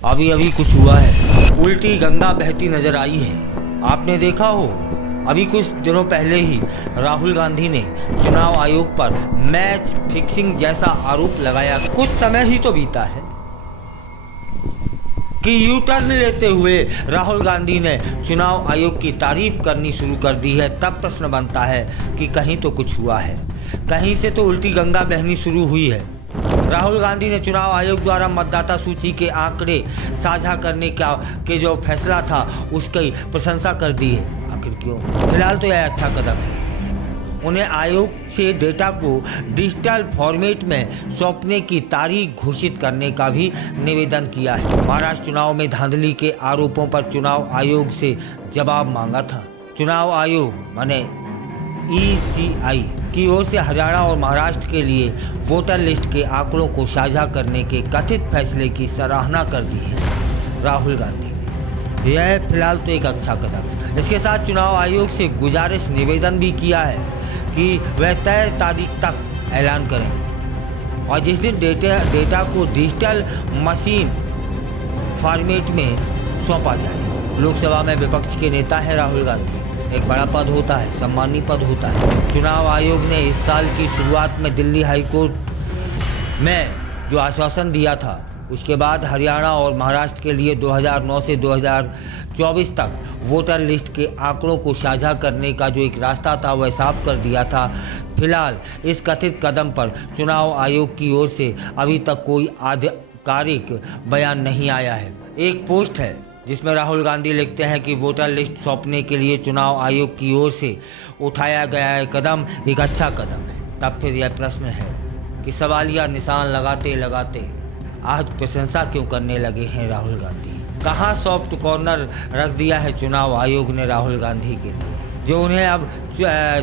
अभी अभी कुछ हुआ है, उल्टी गंगा बहती नजर आई है। आपने देखा हो, अभी कुछ दिनों पहले ही राहुल गांधी ने चुनाव आयोग पर मैच फिक्सिंग जैसा आरोप लगाया। कुछ समय ही तो बीता है कि यू टर्न लेते हुए राहुल गांधी ने चुनाव आयोग की तारीफ करनी शुरू कर दी है। तब प्रश्न बनता है कि कहीं तो कुछ हुआ है, कहीं से तो उल्टी गंगा बहनी शुरू हुई है। राहुल गांधी ने चुनाव आयोग द्वारा मतदाता सूची के आंकड़े साझा करने के जो फैसला था उसकी प्रशंसा कर दी है। आखिर क्यों? फिलहाल तो यह अच्छा कदम है। उन्हें आयोग से डेटा को डिजिटल फॉर्मेट में सौंपने की तारीख घोषित करने का भी निवेदन किया है। महाराष्ट्र चुनाव में धांधली के आरोपों पर चुनाव आयोग से जवाब मांगा था। चुनाव आयोग माने ECI की ओर से हरियाणा और महाराष्ट्र के लिए वोटर लिस्ट के आंकड़ों को साझा करने के कथित फैसले की सराहना कर दी है राहुल गांधी ने। यह फिलहाल तो एक अच्छा कदम है। इसके साथ चुनाव आयोग से गुजारिश निवेदन भी किया है कि वह तय तारीख तक ऐलान करें और जिस दिन डेटा को डिजिटल मशीन फॉर्मेट में सौंपा जाए। लोकसभा में विपक्ष के नेता है राहुल गांधी। एक बड़ा पद होता है, सम्मानी पद होता है। चुनाव आयोग ने इस साल की शुरुआत में दिल्ली हाई कोर्ट में जो आश्वासन दिया था, उसके बाद हरियाणा और महाराष्ट्र के लिए 2009 से 2024 तक वोटर लिस्ट के आंकड़ों को साझा करने का जो एक रास्ता था वह साफ कर दिया था। फिलहाल इस कथित कदम पर चुनाव आयोग की ओर से अभी तक कोई आधिकारिक बयान नहीं आया है। एक पोस्ट है जिसमें राहुल गांधी लिखते हैं कि वोटर लिस्ट सौंपने के लिए चुनाव आयोग की ओर से उठाया गया कदम एक अच्छा कदम है। तब फिर यह प्रश्न है कि सवालिया निशान लगाते लगाते आज प्रशंसा क्यों करने लगे हैं राहुल गांधी? कहाँ सॉफ्ट कॉर्नर रख दिया है चुनाव आयोग ने राहुल गांधी के लिए, जो उन्हें अब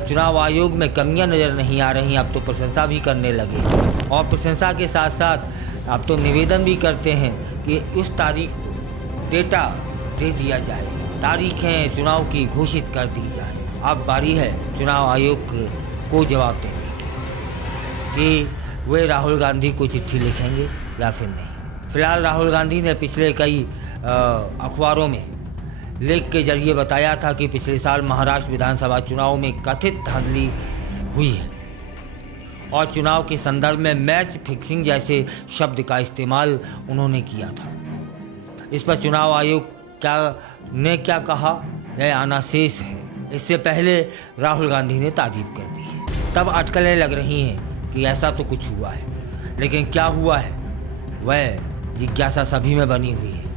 चुनाव आयोग में कमियां नज़र नहीं आ रही। अब तो प्रशंसा भी करने लगे और प्रशंसा के साथ साथ अब तो निवेदन भी करते हैं कि उस तारीख डेटा दे दिया जाए, तारीखें चुनाव की घोषित कर दी जाए। अब बारी है चुनाव आयोग को जवाब देने की कि वे राहुल गांधी को चिट्ठी लिखेंगे या फिर नहीं। फिलहाल राहुल गांधी ने पिछले कई अखबारों में लेख के जरिए बताया था कि पिछले साल महाराष्ट्र विधानसभा चुनाव में कथित धांधली हुई है और चुनाव के संदर्भ में मैच फिक्सिंग जैसे शब्द का इस्तेमाल उन्होंने किया था। इस पर चुनाव आयोग ने क्या कहा यह आना शेष है। इससे पहले राहुल गांधी ने तारीफ कर दी है। तब अटकलें लग रही हैं कि ऐसा तो कुछ हुआ है, लेकिन क्या हुआ है वह जिज्ञासा सभी में बनी हुई है।